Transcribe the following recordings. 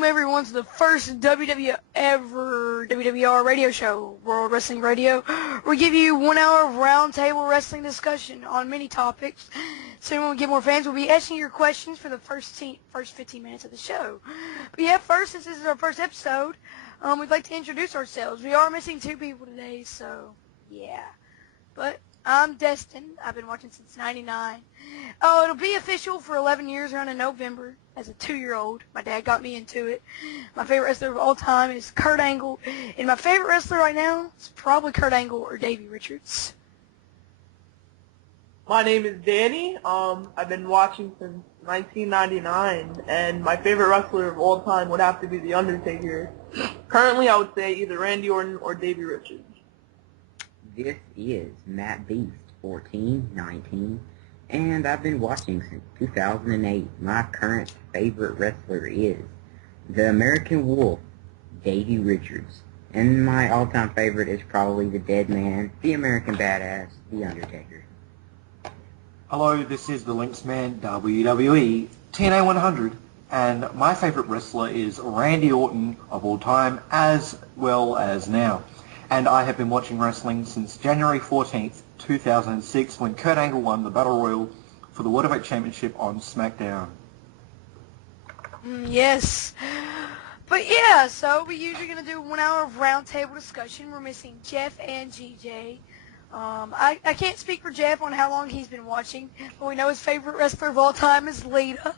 welcome everyone to the first ever WWR radio show, World Wrestling Radio. We give you 1 hour of roundtable wrestling discussion on many topics. Soon when we get more fans, we'll be asking your questions for the first 15 minutes of the show. But yeah, first, since this is our first episode, we'd like to introduce ourselves. We are missing 2 people today, so yeah. But I'm Destin. I've been watching since '99. Oh, it'll be official for 11 years around in November as a 2-year-old. My dad got me into it. My favorite wrestler of all time is Kurt Angle. And my favorite wrestler right now is probably Kurt Angle or Davey Richards. My name is Danny. I've been watching since 1999, and my favorite wrestler of all time would have to be The Undertaker. Currently, I would say either Randy Orton or Davey Richards. This is Matt Beast, 1419, and I've been watching since 2008. My current favorite wrestler is the American Wolf, Davey Richards, and my all-time favorite is probably the Dead Man, the American Badass, The Undertaker. Hello, this is the Lynx Man, WWE, TNA 100, and my favorite wrestler is Randy Orton of all time, as well as now. And I have been watching wrestling since January 14th, 2006, when Kurt Angle won the Battle Royal for the World Heavyweight Championship on SmackDown. Yes. But yeah, so we're usually going to do 1 hour of roundtable discussion. We're missing Jeff and GJ. I can't speak for Jeff on how long he's been watching, but we know his favorite wrestler of all time is Lita.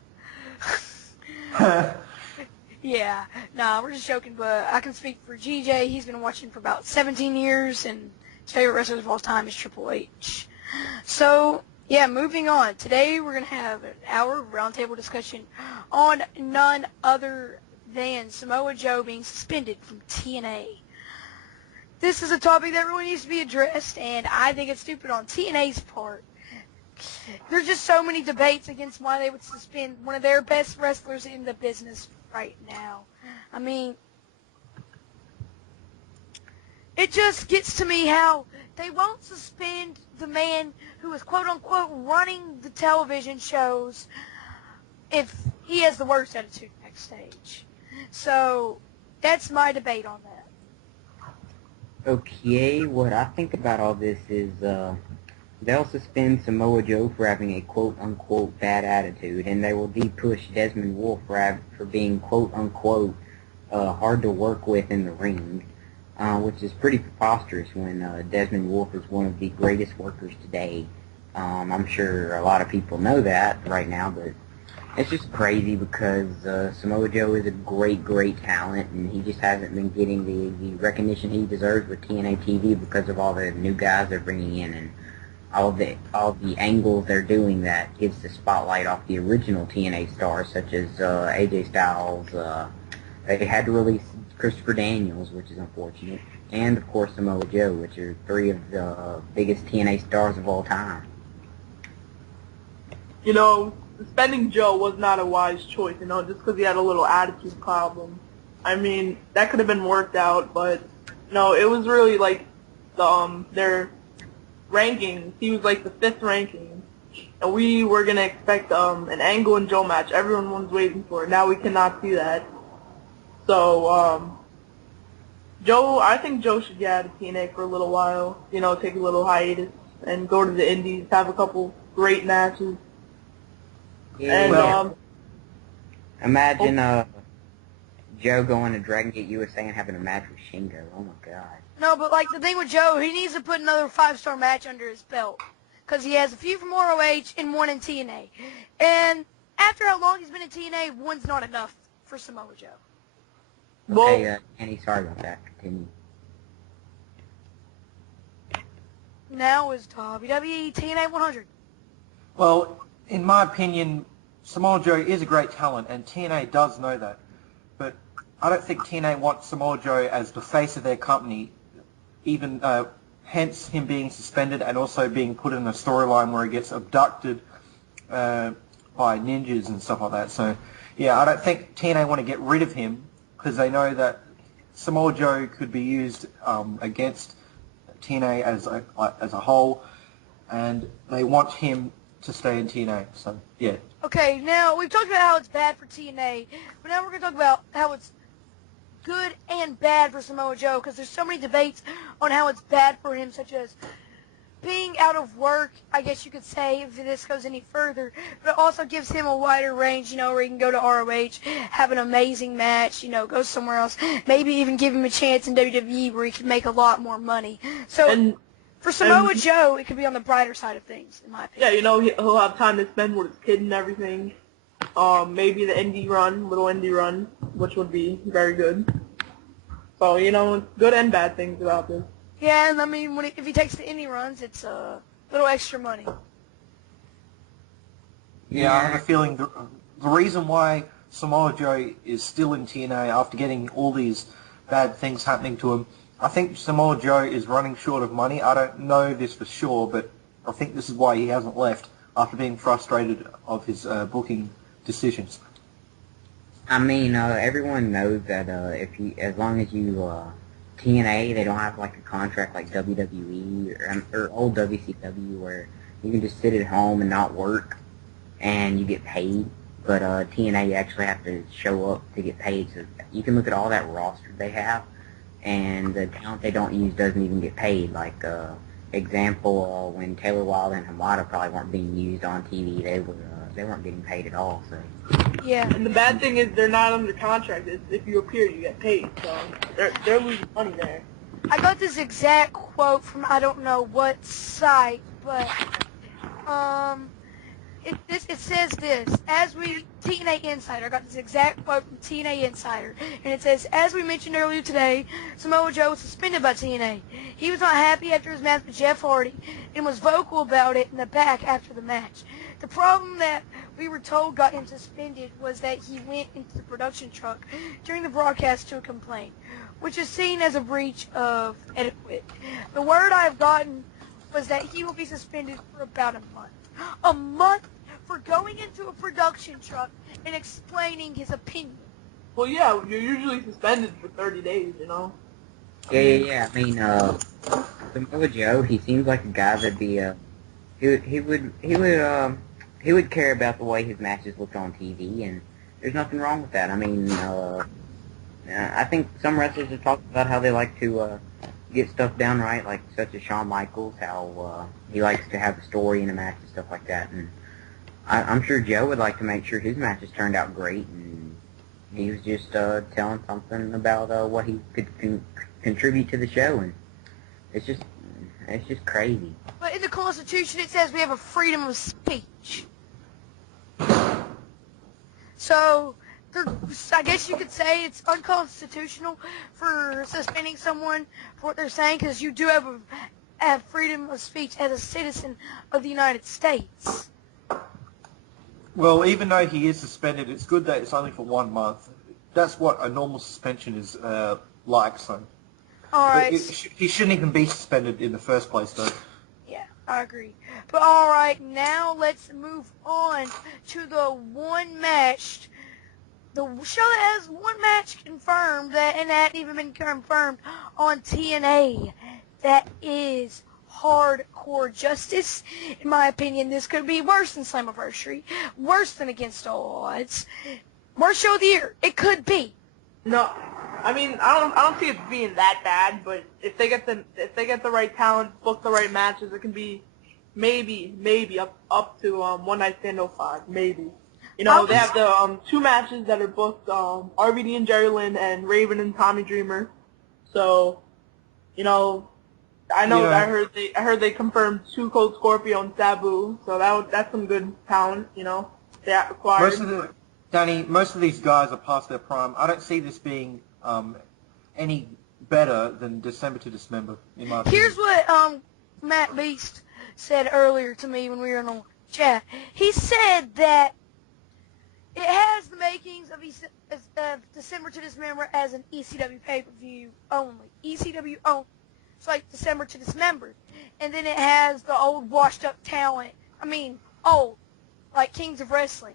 Yeah, nah, we're just joking, but I can speak for GJ. He's been watching for about 17 years, and his favorite wrestler of all time is Triple H. So, yeah, moving on. Today we're going to have an hour of roundtable discussion on none other than Samoa Joe being suspended from TNA. This is a topic that really needs to be addressed, and I think it's stupid on TNA's part. There's just so many debates against why they would suspend one of their best wrestlers in the business right now. I mean, it just gets to me how they won't suspend the man who is quote-unquote running the television shows if he has the worst attitude backstage. So, that's my debate on that. Okay, what I think about all this is, they'll suspend Samoa Joe for having a quote-unquote bad attitude, and they will de-push Desmond Wolfe for being quote-unquote hard to work with in the ring, which is pretty preposterous when Desmond Wolfe is one of the greatest workers today. I'm sure a lot of people know that right now, but it's just crazy because Samoa Joe is a great, great talent, and he just hasn't been getting the recognition he deserves with TNA TV because of all the new guys they're bringing in, and all the angles they're doing that gives the spotlight off the original TNA stars, such as AJ Styles. They had to release Christopher Daniels, which is unfortunate, and of course Samoa Joe, which are 3 of the biggest TNA stars of all time. You know, suspending Joe was not a wise choice, just because he had a little attitude problem. I mean, that could have been worked out, but no, it was really like their rankings. He was like the 5th ranking, and we were gonna expect an Angle and Joe match. Everyone was waiting for it. Now we cannot see that. So I think Joe should get out of TNA for a little while. Take a little hiatus and go to the Indies, have a couple great matches. Yeah. And imagine Joe going to Dragon Gate USA and having a match with Shingo. Oh my God. No, but like the thing with Joe, he needs to put another 5-star match under his belt because he has a few from ROH and 1 in TNA. And after how long he's been in TNA, 1's not enough for Samoa Joe. Okay, Annie, sorry about that. Continue. Now is WWE TNA 100. Well, in my opinion, Samoa Joe is a great talent, and TNA does know that. But I don't think TNA wants Samoa Joe as the face of their company, even hence him being suspended and also being put in a storyline where he gets abducted by ninjas and stuff like that. So, yeah, I don't think TNA want to get rid of him because they know that Samoa Joe could be used against TNA as a whole, and they want him to stay in TNA. So yeah. Okay, now we've talked about how it's bad for TNA, but now we're going to talk about how it's good and bad for Samoa Joe, because there's so many debates on how it's bad for him, such as being out of work, I guess you could say, if this goes any further, but it also gives him a wider range, where he can go to ROH, have an amazing match, go somewhere else, maybe even give him a chance in WWE where he can make a lot more money. So, for Samoa Joe, it could be on the brighter side of things, in my opinion. Yeah, he'll have time to spend with his kid and everything. Maybe the little indie run, which would be very good. So, good and bad things about this. Yeah, and I mean, if he takes the indie runs, it's a little extra money. Yeah, I have a feeling the reason why Samoa Joe is still in TNA after getting all these bad things happening to him, I think Samoa Joe is running short of money. I don't know this for sure, but I think this is why he hasn't left after being frustrated of his booking decisions. I mean, everyone knows that as long as you TNA, they don't have like a contract like WWE or old WCW where you can just sit at home and not work and you get paid. But TNA, you actually have to show up to get paid. So you can look at all that roster they have, and the talent they don't use doesn't even get paid. Like example, when Taylor Wilde and Hamada probably weren't being used on TV, they weren't getting paid at all. So. Yeah. And the bad thing is they're not under contract. If you appear, you get paid. So they're losing money there. I got this exact quote from I don't know what site, but it says this. TNA Insider, I got this exact quote from TNA Insider, and it says, as we mentioned earlier today, Samoa Joe was suspended by TNA. He was not happy after his match with Jeff Hardy and was vocal about it in the back after the match. The problem that we were told got him suspended was that he went into the production truck during the broadcast to complain, which is seen as a breach of etiquette. The word I've gotten was that he will be suspended for about a month. A month for going into a production truck and explaining his opinion. Well, yeah, you're usually suspended for 30 days, Yeah. I mean, Samoa Joe, he seems like a guy that'd be he would care about the way his matches looked on TV, and there's nothing wrong with that. I mean, I think some wrestlers have talked about how they like to get stuff down right, like such as Shawn Michaels, how he likes to have a story in a match and stuff like that. And I'm sure Joe would like to make sure his matches turned out great, and he was just telling something about what he could contribute to the show, and it's just crazy. But in the Constitution, it says we have a freedom of speech. So, I guess you could say it's unconstitutional for suspending someone for what they're saying, because you do have freedom of speech as a citizen of the United States. Well, even though he is suspended, it's good that it's only for 1 month. That's what a normal suspension is like, so... Alright. He shouldn't even be suspended in the first place, though. Yeah, I agree. But alright, now let's move on to the show that has one match confirmed, and that even been confirmed on TNA. That is Hardcore Justice. In my opinion, this could be worse than Slammiversary, worse than Against All Odds, worst show of the year. It could be. No, I mean I don't see it being that bad, but if they get the right talent, book the right matches, it can be maybe up to One Night Stand 05, maybe. They have the 2 matches that are booked, RVD and Jerry Lynn and Raven and Tommy Dreamer. So, I know I heard they confirmed 2 Cold Scorpio and Sabu, so that's some good talent, they acquired. Most of these guys are past their prime. I don't see this being any better than December to Dismember, in my opinion. Here's what Matt Beast said earlier to me when we were in the chat. He said that it has the makings of December to Dismember as an ECW pay-per-view only. ECW only. It's like December to Dismember. And then it has the old washed-up talent. I mean, old. Like Kings of Wrestling.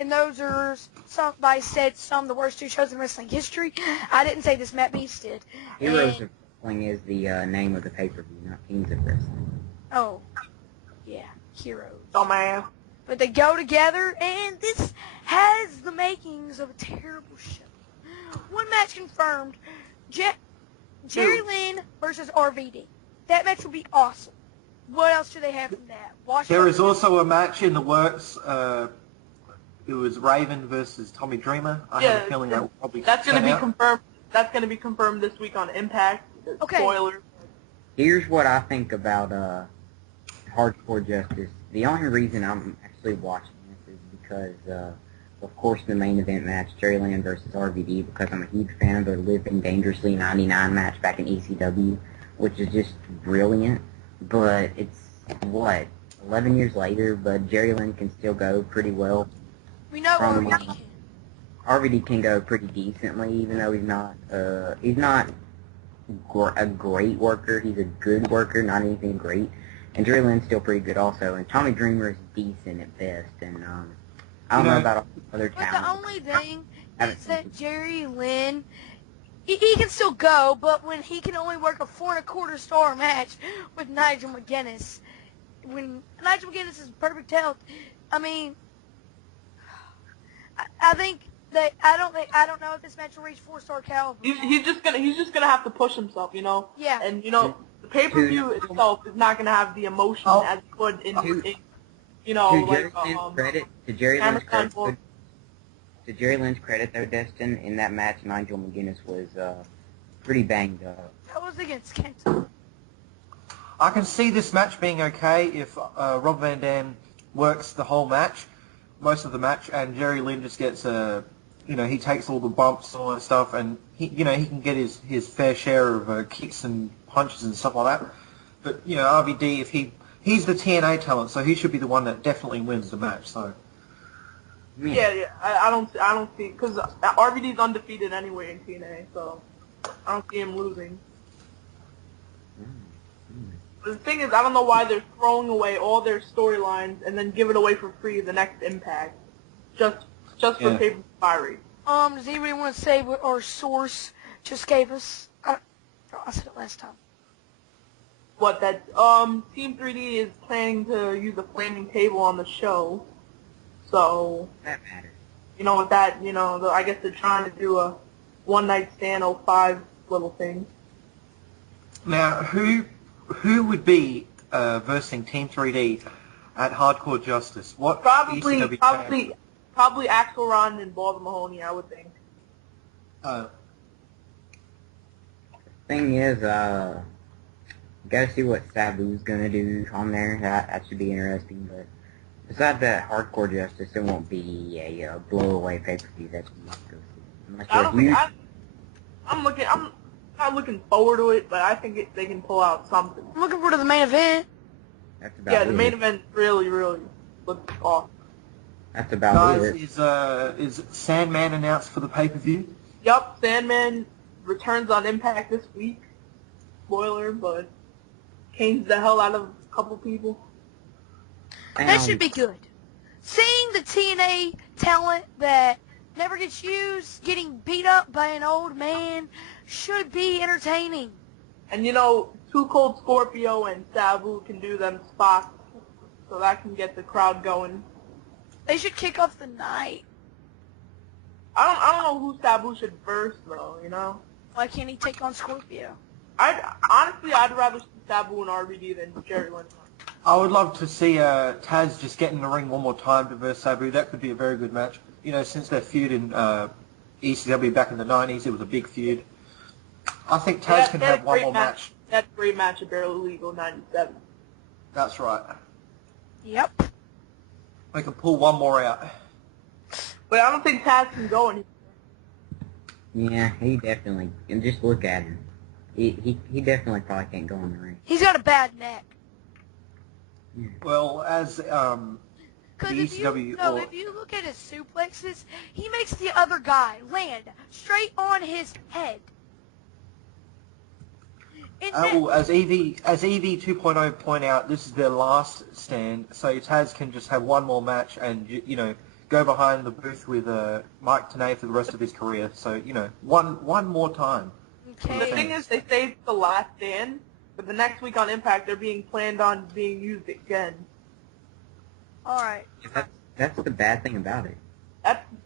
And those are, somebody said, some of the worst 2 shows in wrestling history. I didn't say this, Matt Beast did. Heroes of Wrestling is the name of the pay-per-view, not Kings of Wrestling. Oh, yeah. heroes. Dumbass. But they go together, and this has the makings of a terrible show. One match confirmed, Jerry Lynn versus RVD. That match will be awesome. What else do they have from that? There is also a match in the works. It was Raven versus Tommy Dreamer. I have a feeling that will probably That's going to be out. confirmed. That's going to be confirmed this week on Impact. Okay. Spoiler. Here's what I think about Hardcore Justice. The only reason I'm actually watching this is because, of course, the main event match, Jerry Lynn versus RVD, because I'm a huge fan of their Living Dangerously 99 match back in ECW, which is just brilliant. But it's, 11 years later, but Jerry Lynn can still go pretty well. We know RVD can. RVD can go pretty decently, even though he's not a great worker. He's a good worker, not anything great. And Jerry Lynn's still pretty good also. And Tommy Dreamer is decent at best. And I don't know about other talent. But the only thing is that Jerry Lynn, he can still go, but when he can only work a 4 1/4 star match with Nigel McGuinness, when Nigel McGuinness is perfect health, I mean, I think that I don't know if this match will reach 4-star caliber. He's just gonna have to push himself, you know. Yeah. And the pay-per-view itself is not gonna have the emotion as it would in you know, like to Jerry Lynn's credit, though, Destin, in that match, Nigel McGuinness was pretty banged up. That was against Kent. I can see this match being okay if Rob Van Dam works the whole match, most of the match, and Jerry Lynn just gets he takes all the bumps and all that stuff, and he can get his fair share of kicks and punches and stuff like that. But RVD, if he's the TNA talent, so he should be the one that definitely wins the match. So. Yeah. I don't see, because RVD's undefeated anyway in TNA, so I don't see him losing. But the thing is, I don't know why they're throwing away all their storylines and then give it away for free the next Impact, just for pay-per-view fiery. Does anybody want to say what our source just gave us? I said it last time. What, that Team 3D is planning to use a flaming table on the show. So, that matters. With that, I guess they're trying to do a one-night stand 05 little thing. Now, who would be versing Team 3D at Hardcore Justice? What Probably Axel Ron and Baldur Mahoney, I would think. Thing is, gotta see what Sabu's gonna do on there. That should be interesting, but besides that, Hardcore Justice, it won't be a blow-away pay-per-view that you must go see. I'm not looking forward to it, but I think they can pull out something. I'm looking forward to the main event. That's about the main event really, really looks awesome. That's about it. Is Sandman announced for the pay-per-view? Yup, Sandman returns on Impact this week. Spoiler, but canes the hell out of a couple people. That should be good. Seeing the TNA talent that never gets used getting beat up by an old man should be entertaining. And Too Cold Scorpio and Sabu can do them spots, so that can get the crowd going. They should kick off the night. I don't know who Sabu should verse though, Why can't he take on Scorpio? I'd rather see Sabu and RVD than Jerry Lynn. I would love to see Taz just get in the ring one more time to verse Sabu. That could be a very good match. Since their feud in ECW back in the 90s, it was a big feud. I think Taz can have one more match. That great match at Barely Legal 97. That's right. Yep. We can pull one more out. But I don't think Taz can go anymore. Yeah, he definitely. And just look at him. He definitely probably can't go in the ring. He's got a bad neck. Yeah. Well, as Because if you look at his suplexes, he makes the other guy land straight on his head. As EV 2.0 point out, this is their last stand, so Taz can just have one more match and go behind the booth with Mike Tenay for the rest of his career. So one more time. Okay. The thing is, they say it's the last stand, but the next week on Impact, they're being planned on being used again. All right. That's the bad thing about it.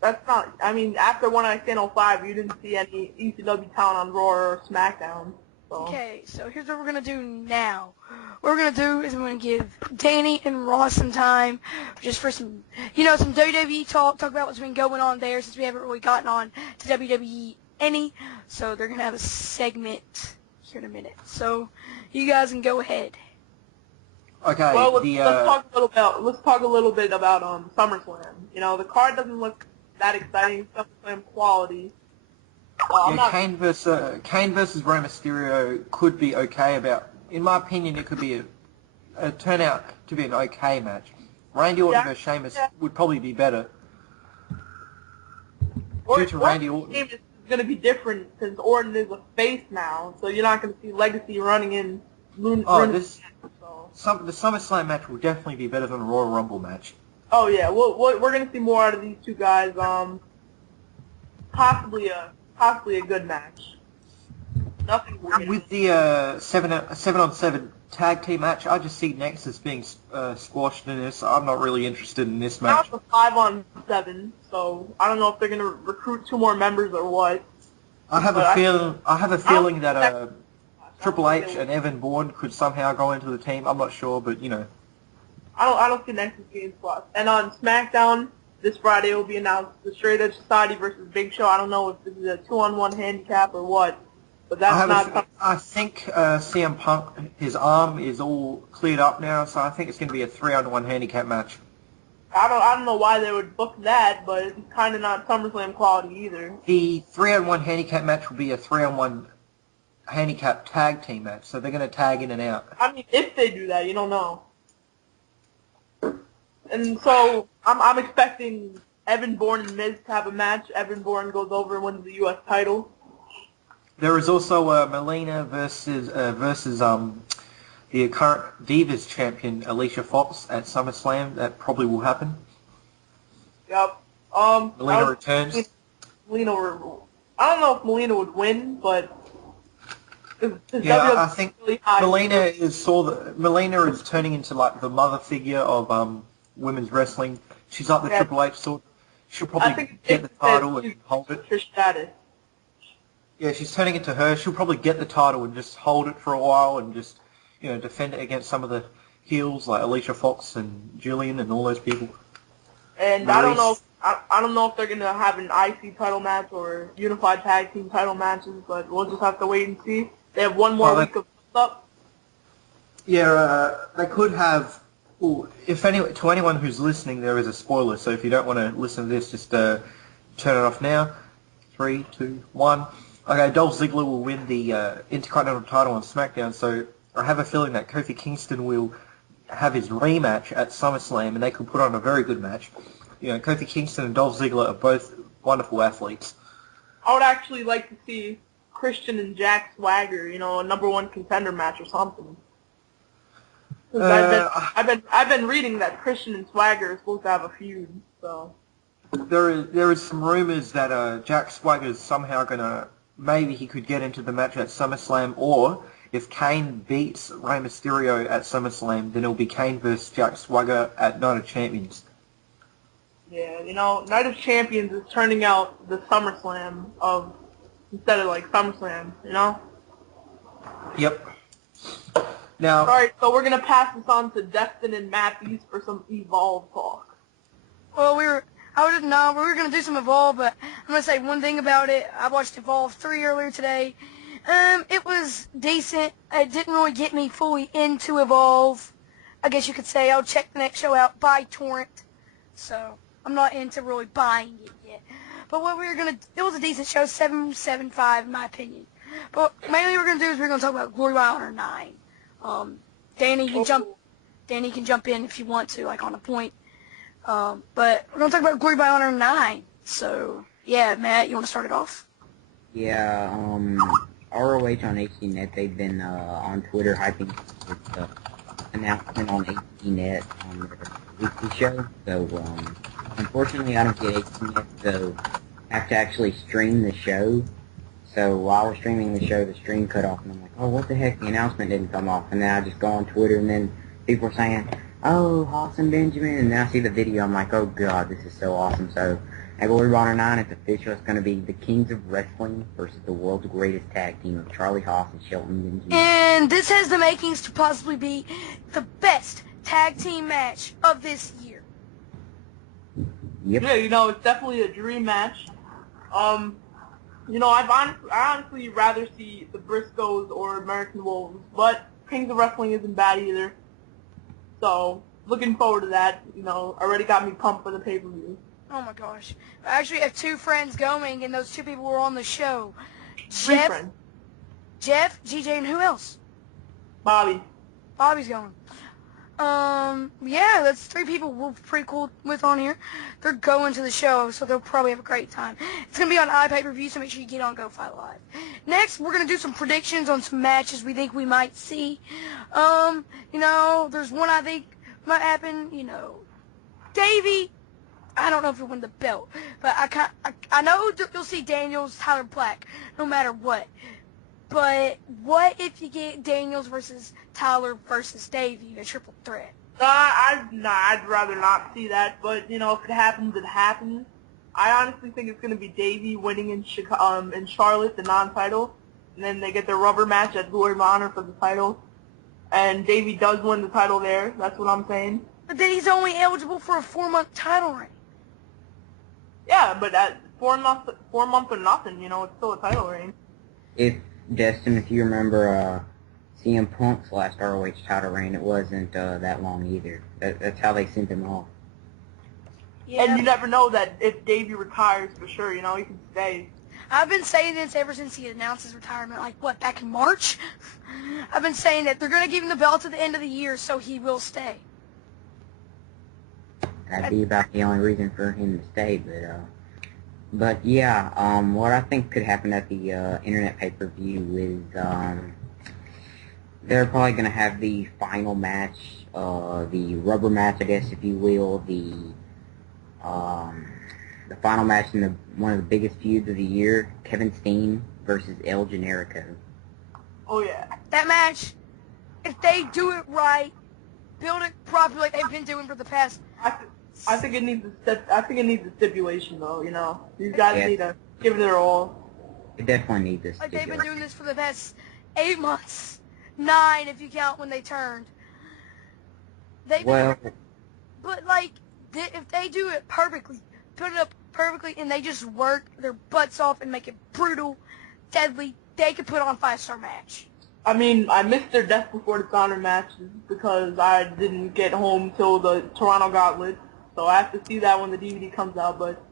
That's not. I mean, after One Night Stand 05, you didn't see any ECW talent on Raw or SmackDown. So. Okay, so here's what we're gonna do now. What we're gonna do is we're gonna give Danny and Ross some time, just for some, some WWE talk about what's been going on there since we haven't really gotten on to WWE any. So they're gonna have a segment here in a minute. So you guys can go ahead. Okay. Well, let's talk a little bit about SummerSlam. The card doesn't look that exciting. SummerSlam quality. Kane versus Rey Mysterio could be okay. In my opinion, it could be a turn out to be an okay match. Randy Orton versus Sheamus would probably be better. Due to Randy Orton. Sheamus is going to be different since Orton is a face now, so you're not going to see Legacy running in. The SummerSlam match will definitely be better than a Royal Rumble match. Oh yeah, we're going to see more out of these two guys. Possibly a good match. Nothing weird. With the 7-on-7 tag team match, I just see Nexus being squashed in this. I'm not really interested in this match. Now it's a 5-on-7, so I don't know if they're going to recruit 2 more members or what. I have a feeling that Triple H and Evan Bourne could somehow go into the team. I'm not sure, but I don't see Nexus getting squashed. And on SmackDown this Friday will be announced the Straight Edge Society versus Big Show. I don't know if this is a 2-on-1 handicap or what, but that's not. I think CM Punk, his arm is all cleared up now, so I think it's going to be a 3-on-1 handicap match. I don't know why they would book that, but it's kind of not SummerSlam quality either. The 3-on-1 handicap match will be a 3-on-1 handicap tag team match, so they're going to tag in and out. I mean, if they do that, you don't know. And so I'm expecting Evan Bourne and Miz to have a match. Evan Bourne goes over and wins the U.S. title. There is also Melina versus the current Divas champion Alicia Fox at SummerSlam. That probably will happen. Yep. Melina returns. I don't know if Melina would win, but I think really Melina is turning into like the mother figure of women's wrestling. She's like the Triple H sort. She'll probably get the title and hold it. Her status. Yeah, she's turning into her. She'll probably get the title and just hold it for a while and just defend it against some of the heels like Alicia Fox and Jillian and all those people. And I don't know if they're gonna have an IC title match or unified tag team title matches, but we'll just have to wait and see. They have one more week of stuff. Yeah, they could have. Well, to anyone who's listening, there is a spoiler. So if you don't want to listen to this, just turn it off now. 3, 2, 1. Okay, Dolph Ziggler will win the Intercontinental title on SmackDown. So I have a feeling that Kofi Kingston will have his rematch at SummerSlam, and they could put on a very good match. Kofi Kingston and Dolph Ziggler are both wonderful athletes. I would actually like to see Christian and Jack Swagger, a #1 contender match or something. I've been reading that Christian and Swagger are supposed to have a feud, so. There is some rumors that Jack Swagger is somehow maybe he could get into the match at SummerSlam, or if Kane beats Rey Mysterio at SummerSlam, then it'll be Kane versus Jack Swagger at Night of Champions. Yeah, Night of Champions is turning out the SummerSlam instead of SummerSlam, Yep. Now, alright, so we're going to pass this on to Destin and Matthews for some Evolve talk. Well, we were going to do some Evolve, but I'm going to say one thing about it. I watched Evolve 3 earlier today. It was decent. It didn't really get me fully into Evolve. I guess you could say I'll check the next show out by torrent. So, I'm not into really buying it yet. But it was a decent show, 7.75 in my opinion. But mainly what we're going to do is we're going to talk about Glory by Honor 9. Danny can jump in if you want to, on a point. But we're going to talk about Glory by Honor 9. So, yeah, Matt, you want to start it off? Yeah, ROH on HDNet, they've been on Twitter hyping this announcement on HDNet on their weekly show. So, unfortunately, I don't get HDNet, so I have to actually stream the show. So while we're streaming the show, the stream cut off, and I'm like, oh, what the heck, the announcement didn't come off. And then I just go on Twitter, and then people are saying, oh, Hoss and Benjamin, and then I see the video, I'm like, oh god, this is so awesome. So, at Glory of Honor 9, it's official, it's going to be the Kings of Wrestling versus the world's greatest tag team of Charlie Haas and Shelton Benjamin. And this has the makings to possibly be the best tag team match of this year. Yep. Yeah, it's definitely a dream match. I honestly rather see the Briscoes or American Wolves, but Kings of Wrestling isn't bad either. So, looking forward to that. Already got me pumped for the pay-per-view. Oh my gosh. I actually have two friends going, and those two people were on the show. Three friends. Jeff, GJ, and who else? Bobby. Bobby's going. Yeah, that's three people we're pretty cool with on here. They're going to the show, so they'll probably have a great time. It's going to be on iPay-per-view, so make sure you get on GoFi Live. Next, we're going to do some predictions on some matches we think we might see. There's one I think might happen, Davey, I don't know if he'll win the belt, but I know you'll see Daniels, Tyler Black, no matter what. But what if you get Daniels versus Tyler versus Davey, a triple threat? I'd rather not see that. But if it happens, it happens. I honestly think it's going to be Davey winning in Charlotte, the non-title, and then they get their rubber match at Glory of Honor for the title. And Davey does win the title there. That's what I'm saying. But then he's only eligible for a 4-month title reign. Yeah, but at 4 months or nothing, it's still a title reign. Destin, if you remember CM Punk's last ROH title reign, it wasn't that long either. That's how they sent him off. Yeah. And you never know that if Davey retires for sure, he can stay. I've been saying this ever since he announced his retirement, back in March? I've been saying that they're going to give him the belt at the end of the year, so he will stay. That'd be about the only reason for him to stay, but yeah, what I think could happen at the internet pay-per-view is they're probably going to have the final match, the rubber match, I guess, if you will, the final match in one of the biggest feuds of the year, Kevin Steen versus El Generico. Oh yeah. That match, if they do it right, build it properly like they've been doing for the past... I think it needs a stipulation though. These guys need to give it their all. It definitely needs this. Like they've been doing this for the past 8 months, 9 if you count when they turned. But if they do it perfectly, put it up perfectly, and they just work their butts off and make it brutal, deadly, they could put on a 5-star match. I mean, I missed their Death Before Dishonor matches because I didn't get home till the Toronto Gauntlet. So I have to see that when the DVD comes out, but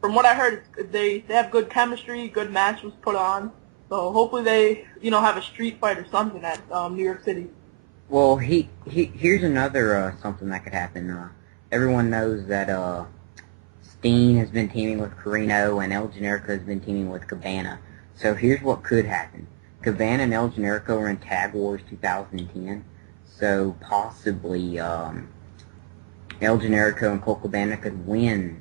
from what I heard, they have good chemistry, good match was put on. So hopefully they, have a street fight or something at New York City. Well, here's another something that could happen. Everyone knows that Steen has been teaming with Carino and El Generico has been teaming with Cabana. So here's what could happen. Cabana and El Generico are in Tag Wars 2010, so possibly El Generico and Colt Cabana could win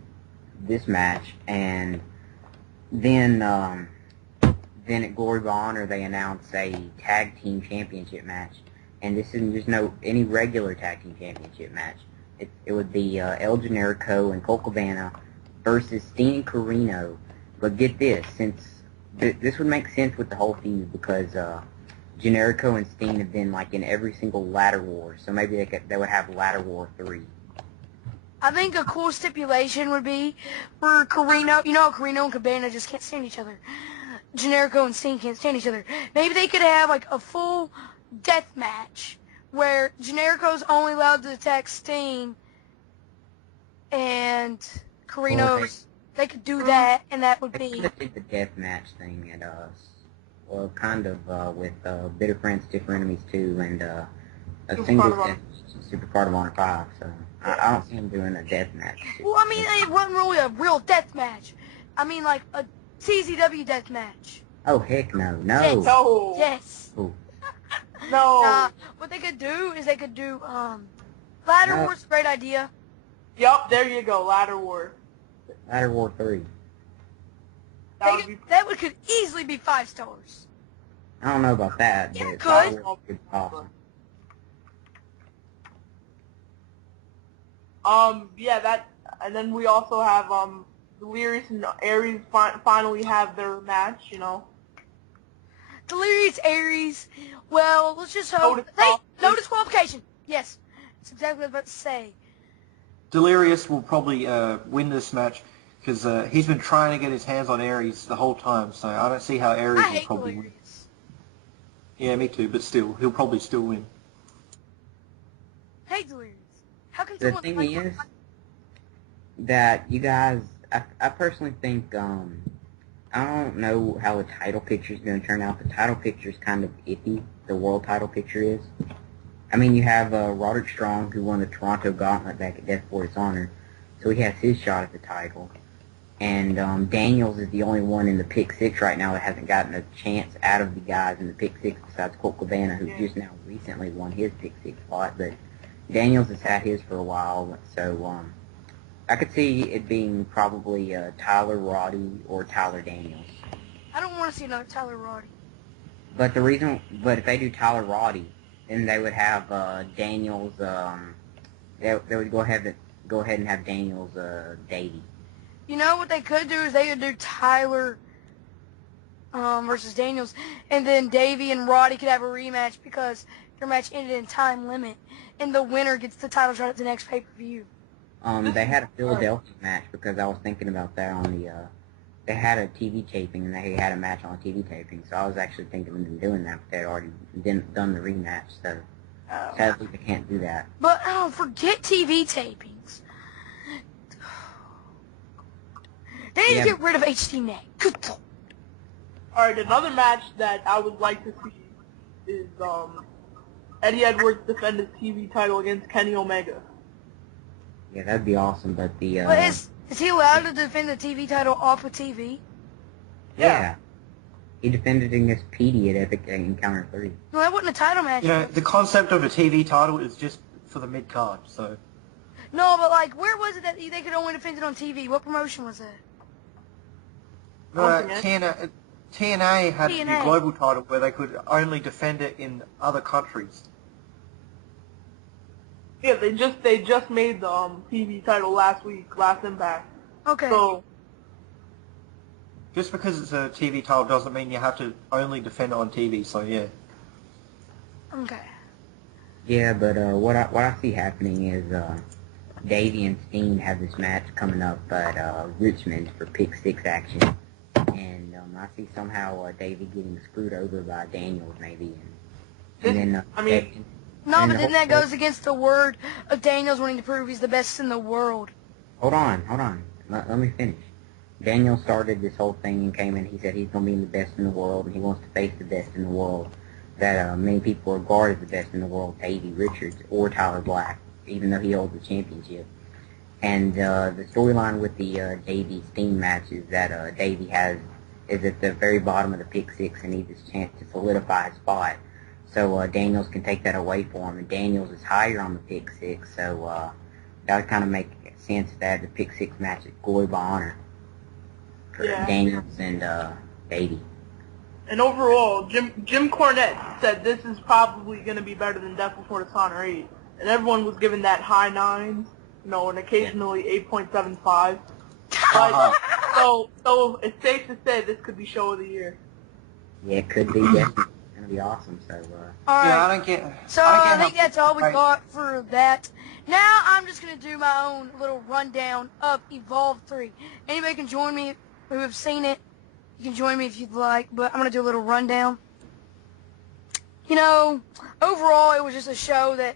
this match, and then at Glory of Honor they announce a tag team championship match, and this isn't just any regular tag team championship match. It would be El Generico and Colt Cabana versus Steen and Carino. But get this, since this would make sense with the whole feud because Generico and Steen have been in every single ladder war, so maybe they would have ladder war 3. I think a cool stipulation would be for Carino. Carino and Cabana just can't stand each other. Generico and Steen can't stand each other. Maybe they could have a full death match where Generico's only allowed to attack Steen and Carino's. They could do that, and that would be... They did the death match thing at with Bitter Friends, Different Enemies 2 and a single Supercard of Honor 5, so I don't see him doing a death match. Well, I mean, it wasn't really a real death match. I mean, a CZW death match. Oh, heck no. No. Yes. No. Yes. Ooh. No. What they could do is they could do, Ladder War's a great idea. Yup, there you go, Ladder War. Ladder War 3. That could easily be 5 stars. I don't know about that, Yeah, but it could. Ladder War would be awesome. Yeah, that, and then we also have, Delirious and Aries finally have their match, you know. Delirious Aries. Well, let's just hope. No disqualification. Yes, that's exactly what I was about to say. Delirious will probably win this match because he's been trying to get his hands on Aries the whole time, so I don't see how Aries I will hate probably Delirious. win. Yeah, me too, but still, he'll probably still win. I hate Delirious. How can The someone thing like is that you guys, I personally think, I don't know how the title picture is going to turn out. The title picture is kind of iffy. The world title picture is. I mean, you have Roderick Strong, who won the Toronto Gauntlet back at Death Before Dishonor, so he has his shot at the title. And Daniels is the only one in the Pick Six right now that hasn't gotten a chance out of the guys in the Pick Six besides Colt Cabana, who just now recently won his Pick Six spot. But Daniels has had his for a while, so I could see it being probably Tyler Roddy or Tyler Daniels. I don't want to see another Tyler Roddy. But if they do Tyler Roddy, then they would have Daniels. They would go ahead and have Daniels Davey. You know what they could do is they could do Tyler versus Daniels, and then Davey and Roddy could have a rematch because their match ended in time limit, and the winner gets the title shot at the next pay-per-view. They had a Philadelphia match because I was thinking about that on the. They had a TV taping and they had a match on a TV taping, so I was actually thinking of them doing that, but they'd already done the rematch, so sadly they can't do that. But forget TV tapings. They need to get rid of HDNet. Good lord. Alright, another match that I would like to see is Eddie Edwards defend his TV title against Kenny Omega. Yeah, that'd be awesome, but the... But is he allowed to defend the TV title off of TV? Yeah. He defended against Petey at Epic Encounter 3. No, that wasn't a title match. You know, the concept of a TV title is just for the mid-card, so... No, but where was it that they could only defend it on TV? What promotion was that? TNA had the TNA. global title where they could only defend it in other countries. Yeah, they just made the TV title last Impact. Okay. So Just because it's a TV title doesn't mean you have to only defend it on TV, so yeah. Okay. Yeah, but what I see happening is Davey and Steen have this match coming up at Richmond for Pick 6 action. And I see somehow Davey getting screwed over by Daniels maybe. And then, No, but then that goes against the word of Daniels wanting to prove he's the best in the world. Hold on. Let me finish. Daniel started this whole thing and came in. He said he's going to be the best in the world, and he wants to face the best in the world that many people regard as the best in the world, Davey Richards or Tyler Black, even though he holds the championship. And the storyline with the Davey-Steen match is that Davey is at the very bottom of the Pick 6 and needs his chance to solidify his spot. So Daniels can take that away for him, and Daniels is higher on the Pick 6, so that would kind of make sense that the Pick 6 match is Glory by Honor for Daniels and Davey. And overall, Jim Cornette said this is probably going to be better than Death Before Dishonor 8, and everyone was given that high 9s, and occasionally 8.75. But, so it's safe to say this could be show of the year. Yeah, it could be. Definitely going to be awesome. So. All right. Yeah, I don't get. So I think that's all we got for that. Now I'm just gonna do my own little rundown of Evolve 3. Anybody can join me who have seen it. You can join me if you'd like, but I'm gonna do a little rundown. Overall it was just a show that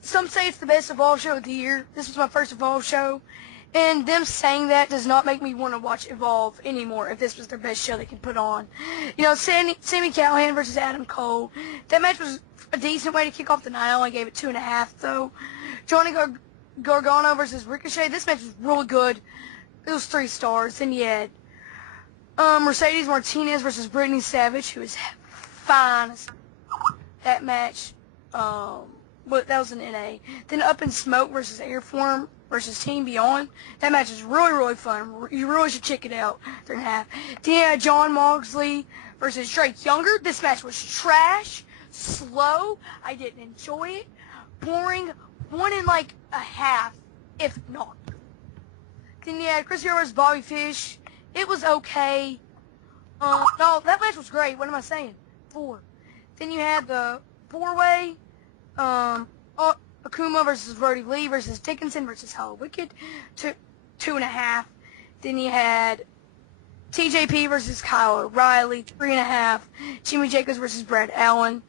some say it's the best Evolve show of the year. This was my first Evolve show. And them saying that does not make me want to watch Evolve anymore if this was their best show they could put on. Sami Callihan versus Adam Cole. That match was a decent way to kick off the night. I only gave it 2.5, though. Johnny Gargano versus Ricochet. This match was really good. It was 3 stars. Then you had Mercedes Martinez versus Brittany Savage, who is fine. That match, but that was an NA. Then Up in Smoke versus Airform versus Team Beyond. That match is really, really fun. You really should check it out. 3.5. Then you had John Moxley versus Drake Younger. This match was trash, slow. I didn't enjoy it. Boring. 1.5 if not. Then you had Chris Hero versus Bobby Fish. It was okay. No, that match was great. What am I saying? 4. Then you had the 4-way, Akuma versus Brody Lee versus Dickinson versus Hollow Wicked, 2.5. Then you had TJP versus Kyle O'Reilly, 3.5. Jimmy Jacobs versus Brad Allen,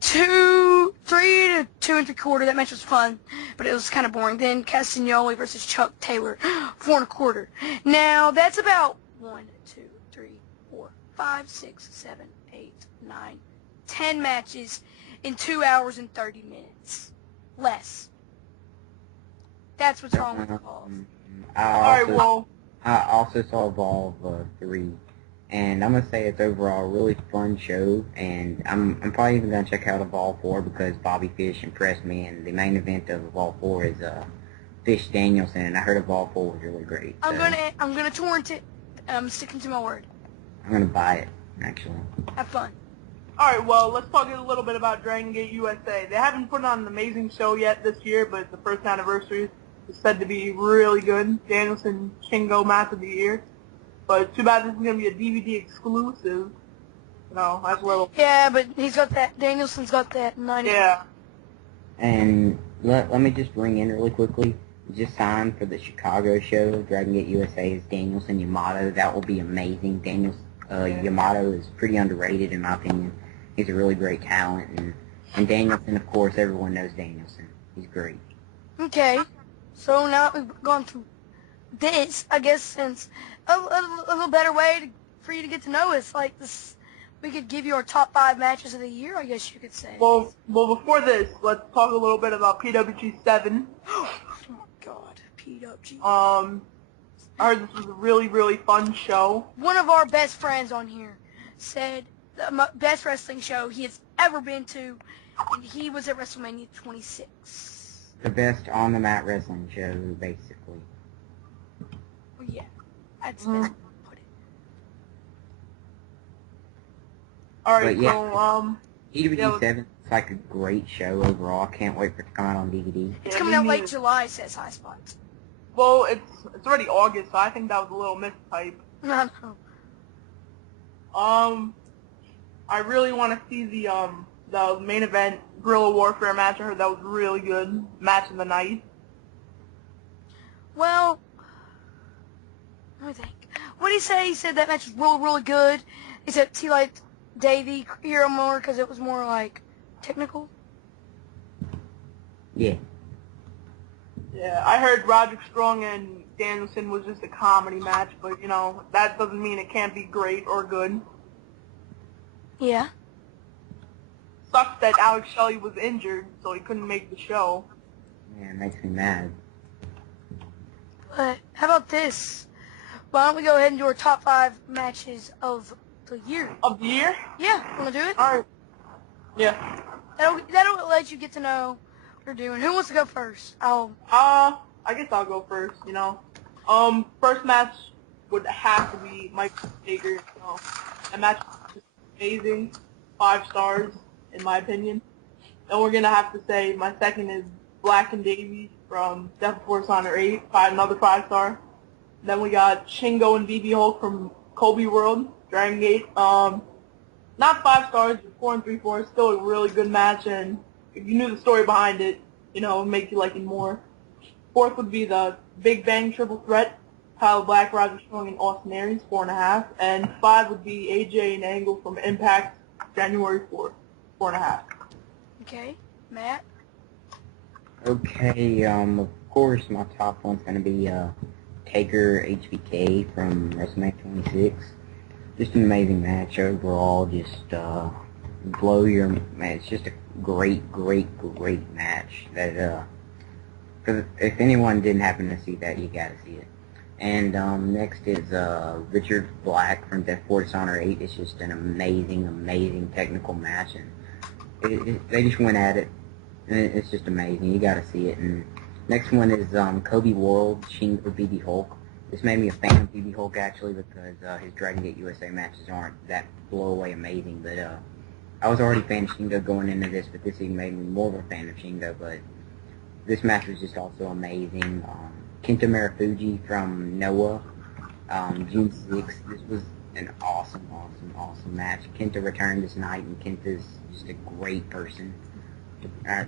3 to 2.75. That match was fun, but it was kind of boring. Then Castagnoli versus Chuck Taylor, 4.25. Now that's about 1, 2, 3, 4, 5, 6, 7, 8, 9, 10 matches in 2 hours and 30 minutes. Less. That's what's wrong with Evolve. I also saw Evolve 3, and I'm gonna say it's overall a really fun show, and I'm probably even gonna check out Evolve 4 because Bobby Fish impressed me, and the main event of Evolve 4 is Fish Danielson, and I heard Evolve 4 was really great. So I'm gonna torrent it. I'm sticking to my word. I'm gonna buy it actually. Have fun. Alright, well, let's talk a little bit about Dragon Gate USA. They haven't put on an amazing show yet this year, but the first anniversary is said to be really good. Danielson Shingo match of the year. But too bad this is going to be a DVD exclusive. You know, that's a little... Yeah, but he's got that, Danielson's got that 90. Yeah. And let me just bring in really quickly, just signed for the Chicago show, Dragon Gate USA is Danielson Yamato. That will be amazing. Yamato is pretty underrated in my opinion. He's a really great talent. And Danielson, of course, everyone knows Danielson. He's great. Okay. So now that we've gone through this, I guess since a little better way for you to get to know us, like this, we could give you our top 5 matches of the year, I guess you could say. Well, before this, let's talk a little bit about PWG 7. Oh my god, PWG. I heard this was a really, really fun show. One of our best friends on here said the best wrestling show he has ever been to, and he was at WrestleMania 26. The best on-the-mat wrestling show, basically. Well, yeah, that's the best way to put it. Alright, But yeah, so, PWG 7 is like a great show overall. I can't wait for it to come out on DVD. It's coming out late July, says High Spots. Well, it's already August, so I think that was a little mistype. No. I really want to see the main event Guerrilla Warfare match. I heard that was really good. Match of the night. Well, let me think. What did he say? He said that match was really, really good. He said he liked Davey Hero more because it was more like technical. Yeah. Yeah, I heard Roderick Strong and Danielson was just a comedy match, but you know that doesn't mean it can't be great or good. Yeah. Sucks that Alex Shelley was injured, so he couldn't make the show. Yeah, it makes me mad. But how about this? Why don't we go ahead and do our top 5 matches of the year? Of the year? Yeah, wanna do it? Alright. Yeah. That'll let you get to know what we're doing. Who wants to go first? I guess I'll go first, you know. First match would have to be Mike Taker, you know. That match was amazing. 5 stars, in my opinion. Then we're gonna have to say my second is Black and Davey from Death Force Honor 8, another 5-star. Then we got Shingo and BB Hulk from Kobe World, Dragon Gate. Not 5 stars, but 4 and 3/4. Still a really good match, and if you knew the story behind it, you know, it would make you like it more. 4th would be the Big Bang Triple Threat, Kyle Black, Roger Strong, and Austin Aries, 4.5. And 5 would be AJ and Angle from Impact, January 4th, 4.5. Okay, Matt? Okay, of course my top one's gonna be Taker HBK from WrestleMania 26. Just an amazing match overall. Just blow your man. It's just a great match. That if anyone didn't happen to see that, you gotta see it. And next is Richard Black from Death Force Honor 8. It's just an amazing technical match, and they just went at it. And it's just amazing. You gotta see it. And next one is Kobe World, Shingo, BB Hulk. This made me a fan of BB Hulk actually because his Dragon Gate USA matches aren't that blow away amazing. But I was already a fan of Shingo going into this, but this even made me more of a fan of Shingo. But this match was just also amazing. Kenta Marufuji from Noah, June 6th. This was an awesome match. Kenta returned this night, and Kenta's just a great person. A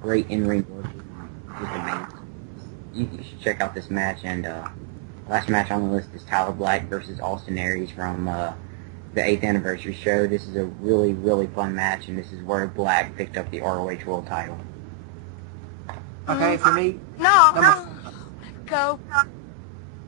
great in-ring worker. Just amazing. You should check out this match. And last match on the list is Tyler Black versus Austin Aries from the 8th anniversary show. This is a really, really fun match, and this is where Black picked up the ROH World title. Okay, for me, Go.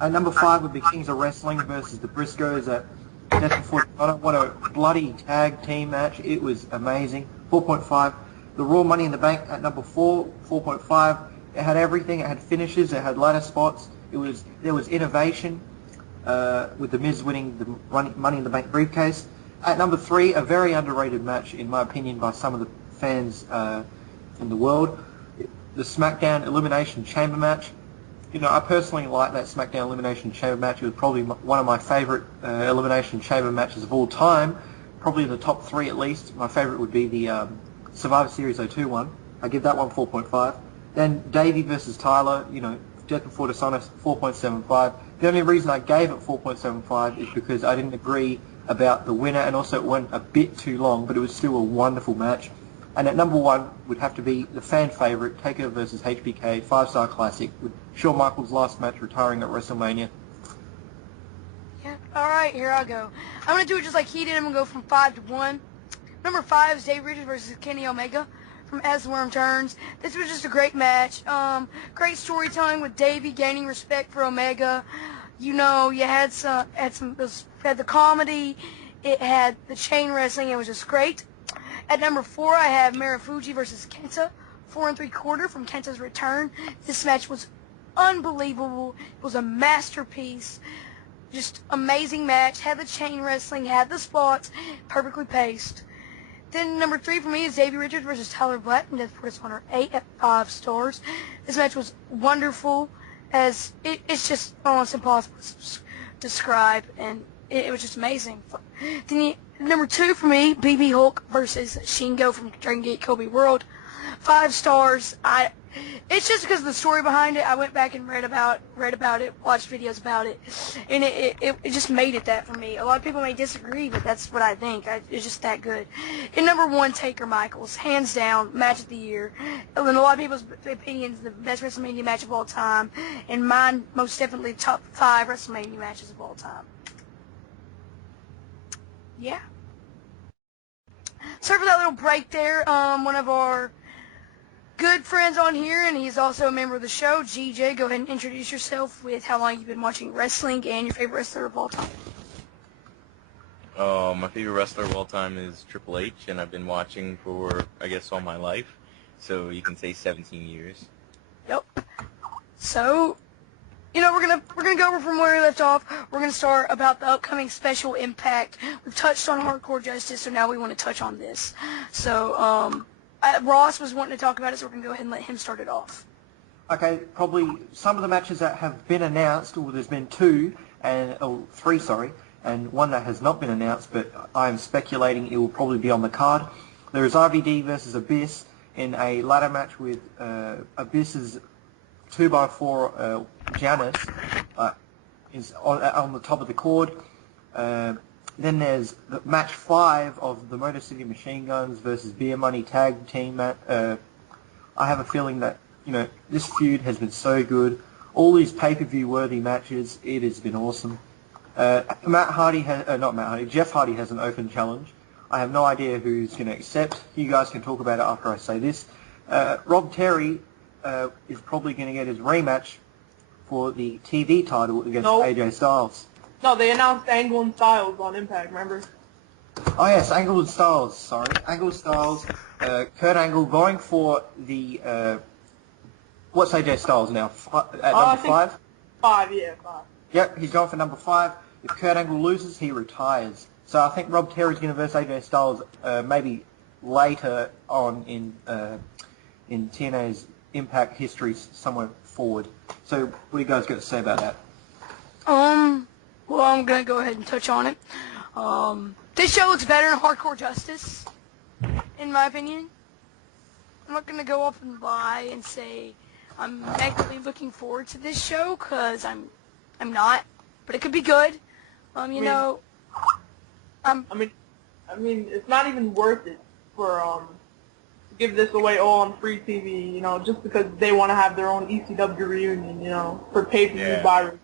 Number 5 would be Kings of Wrestling versus the Briscoes at Death Before Dishonor. What a bloody tag team match. It was amazing. 4.5. The Raw Money in the Bank at number 4, 4.5. It had everything. It had finishes. It had ladder spots. There was innovation with The Miz winning the Money in the Bank briefcase. At number 3, a very underrated match, in my opinion, by some of the fans in the world. The SmackDown Elimination Chamber match. You know, I personally like that SmackDown Elimination Chamber match. It was probably one of my favorite Elimination Chamber matches of all time. Probably in the top 3 at least. My favorite would be the Survivor Series 02 one. I give that one 4.5. Then Davey versus Tyler, you know, Death Before Dishonor, 4.75. The only reason I gave it 4.75 is because I didn't agree about the winner, and also it went a bit too long, but it was still a wonderful match. And at number 1 would have to be the fan favourite, Taker versus HBK, 5-star classic, with Shawn Michaels' last match retiring at WrestleMania. Yeah, alright, here I go. I'm going to do it just like he did. I'm going to go from 5 to 1. Number 5 is Dave Richards versus Kenny Omega from As the Worm Turns. This was just a great match. Great storytelling with Davey gaining respect for Omega. You know, you had the comedy. It had the chain wrestling. It was just great. At number 4, I have Marufuji versus Kenta, 4 3/4 from Kenta's return. This match was unbelievable. It was a masterpiece. Just amazing match. Had the chain wrestling, had the spots, perfectly paced. Then number 3 for me is Davey Richards versus Tyler Black from Death Before Dishonor 8 at 5 stars. This match was wonderful, as it's just almost impossible to describe, and it was just amazing. Then number 2 for me, BB Hulk versus Shingo from Dragon Gate Kobe World, 5 stars. It's just because of the story behind it. I went back and read about it, watched videos about it, and it just made it that for me. A lot of people may disagree, but that's what I think. It's just that good. And number 1, Taker Michaels, hands down, match of the year. And a lot of people's opinions, the best WrestleMania match of all time, and mine, most definitely top 5 WrestleMania matches of all time. Yeah. Sorry for that little break there. One of our good friends on here, and he's also a member of the show, GJ. Go ahead and introduce yourself with how long you've been watching wrestling and your favorite wrestler of all time. My favorite wrestler of all time is Triple H, and I've been watching for, I guess, all my life. So you can say 17 years. Yep. So, you know, we're gonna go over from where we left off. We're gonna start about the upcoming special Impact. We've touched on Hardcore Justice, so now we want to touch on this. So, Ross was wanting to talk about it, so we're gonna go ahead and let him start it off. Okay, probably some of the matches that have been announced, or there's been 3, sorry, and one that has not been announced, but I'm speculating it will probably be on the card. There is RVD versus Abyss in a ladder match with Abyss's 2x4 Janice is on the top of the cord. Then there's the match 5 of the Motor City Machine Guns versus Beer Money Tag Team. I have a feeling that, you know, this feud has been so good. All these pay-per-view worthy matches, it has been awesome. Jeff Hardy has an open challenge. I have no idea who's going to accept. You guys can talk about it after I say this. Rob Terry is probably going to get his rematch for the TV title against AJ Styles. No, they announced Angle and Styles on Impact, remember? Oh yes, Angle and Styles, sorry. Angle and Styles, Kurt Angle going for the, what's AJ Styles now? At number 5? 5, yeah, 5. Yep, he's going for number 5. If Kurt Angle loses, he retires. So I think Rob Terry's going to verse AJ Styles maybe later on in TNA's Impact history somewhere forward. So what do you guys got to say about that? Well, I'm going to go ahead and touch on it. This show looks better than Hardcore Justice, in my opinion. I'm not gonna go off and lie and say I'm negatively looking forward to this show, cause I'm not. But it could be good. You know, I mean, it's not even worth it for to give this away all on free TV. You know, just because they want to have their own ECW reunion. You know, for pay-per-view buyers.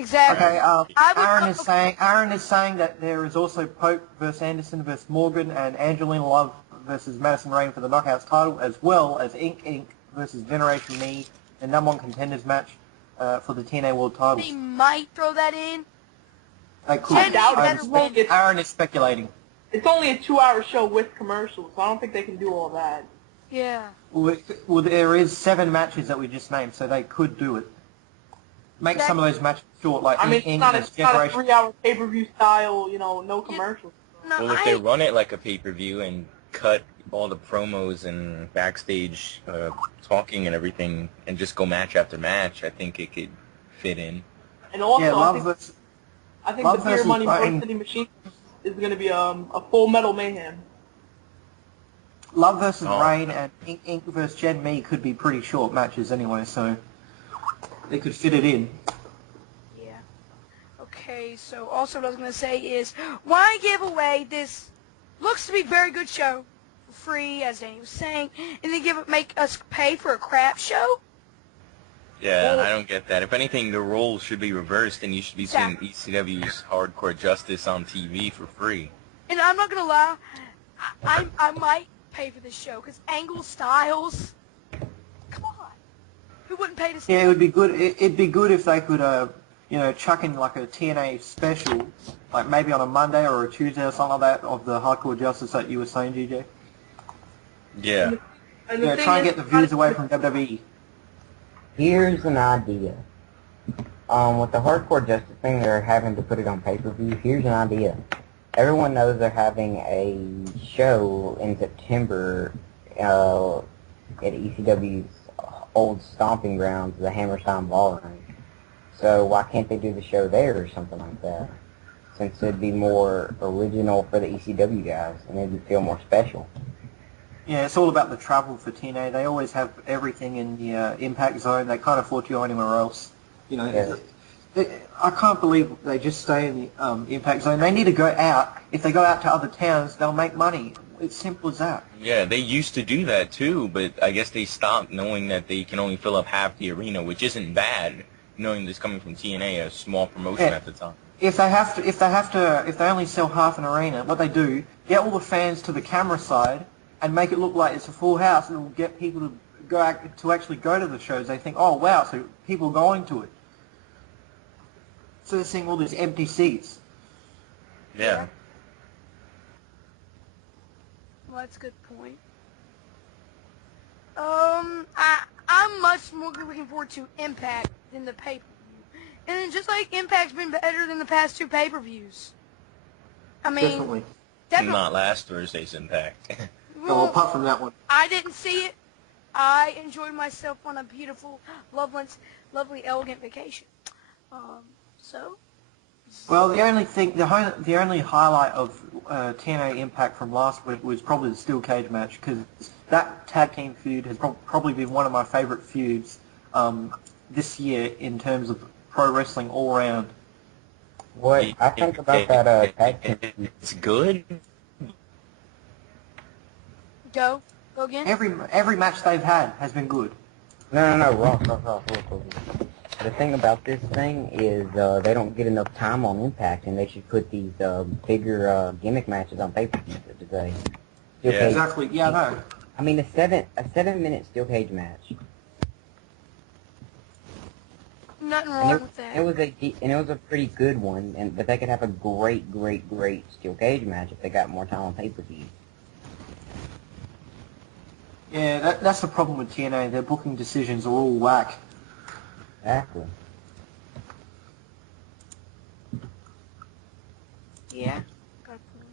exactly. Okay, I Aaron is saying that there is also Pope versus Anderson versus Morgan and Angelina Love versus Madison Rayne for the Knockouts title, as well as Inc. versus Generation Me, the number one contenders match for the TNA World titles. They might throw that in. They could. I doubt it. Aaron is speculating. It's only a 2-hour show with commercials, so I don't think they can do all that. Yeah. Well, there is 7 matches that we just named, so they could do it. Make some of those matches short, like I mean, Inc. it's not a 3-hour pay-per-view style, you know, no commercials. No, Well, if they run it like a pay-per-view and cut all the promos and backstage talking and everything and just go match after match, I think it could fit in. And also, yeah, I think the Beer Money Varsity Machine is going to be a Full Metal Mayhem. Love versus Rain and Inc. versus Gen Me could be pretty short matches anyway, so they could fit it in. Yeah. Okay, so also what I was going to say is, why give away this looks to be very good show for free, as Danny was saying, and then make us pay for a crap show? Yeah, Well, I don't get that. If anything, the roles should be reversed, and you should be seeing ECW's Hardcore Justice on TV for free. And I'm not going to lie, I might pay for this show, because Angle Styles, come on. Who wouldn't pay to see Yeah, it would be good. It'd be good if they could, chuck in like a TNA special, like maybe on a Monday or a Tuesday or something like that, of the Hardcore Justice that you were saying, GJ. Yeah. And Yeah, try and get the views away from WWE. Here's an idea. With the Hardcore Justice thing, they're having to put it on pay-per-view. Here's an idea. Everyone knows they're having a show in September at ECW's old stomping grounds, the Hammerstein Ballroom. So why can't they do the show there or something like that? Since it'd be more original for the ECW guys, and it'd feel more special. Yeah, it's all about the travel for TNA. They always have everything in the Impact Zone. They can't afford to go anywhere else. You know, Yeah. I can't believe they just stay in the Impact Zone. They need to go out. If they go out to other towns, they'll make money. It's simple as that. Yeah, they used to do that too, but I guess they stopped knowing that they can only fill up half the arena, which isn't bad, knowing this coming from TNA, a small promotion at the time. If they only sell half an arena, what they do, get all the fans to the camera side and make it look like it's a full house, and it will get people to actually go to the shows. They think, oh wow, so people are going to it. So they're seeing all these empty seats. Yeah. Well, that's a good point. I'm much more looking forward to Impact than the pay-per-view. And just like Impact's been better than the past 2 pay-per-views. I mean, Definitely. Not last Thursday's Impact. Well, apart from that one. I didn't see it. I enjoyed myself on a beautiful, lovely, elegant vacation. So. Well, the only highlight of TNA Impact from last week was probably the Steel Cage match, because that tag team feud has probably been one of my favourite feuds this year in terms of pro wrestling all around. What I think about that tag team, It's good. Go again. Every match they've had has been good. No, Ross, look. The thing about this thing is they don't get enough time on Impact, and they should put these bigger gimmick matches on pay-per-view today. Yeah. Exactly. Yeah, I know. I mean, a 7-minute steel cage match. Nothing wrong with that. It was a pretty good one, but they could have a great steel cage match if they got more time on pay-per-view. Yeah, that's the problem with TNA. Their booking decisions are all whack. Exactly. Yeah. Got a point.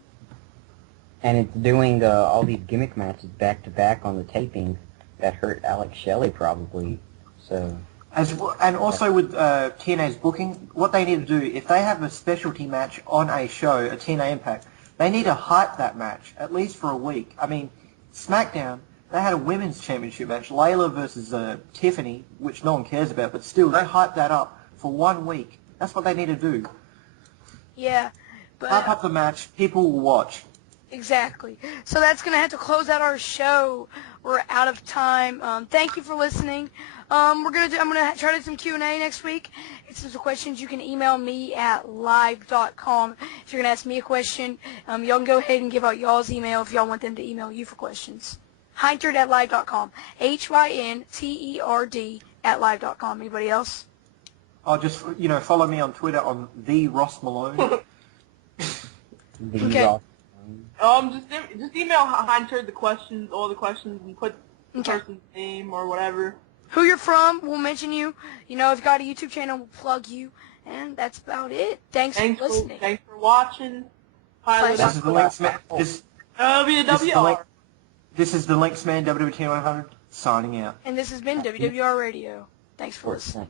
And it's doing all these gimmick matches back to back on the tapings that hurt Alex Shelley probably. So. And also with TNA's booking, what they need to do, if they have a specialty match on a show, a TNA Impact, they need to hype that match, at least for a week. I mean, SmackDown They had a women's championship match, Layla versus Tiffany, which no one cares about, but still, they hyped that up for 1 week. That's what they need to do. Yeah, but Hype up the match, people will watch. exactly. So that's gonna have to close out our show. We're out of time. Thank you for listening. I'm gonna try to do some Q&A next week. If there's some questions, you can email me at live.com. If you're gonna ask me a question, y'all can go ahead and give out y'all's email if y'all want them to email you for questions. Hynterd at live.com. HYNTERD at live.com. Anybody else? I'll just, follow me on Twitter on the Ross Malone. Okay. Just email Hunter all the questions, and put the Okay. person's name or whatever. Who you're from, we'll mention you. If you've got a YouTube channel, we'll plug you. And that's about it. Thanks for listening. Thanks for watching. This This is the Links Man. WWR. This is the Links Man, WWT 100, signing out. And this has been WWR Radio. Thanks for listening.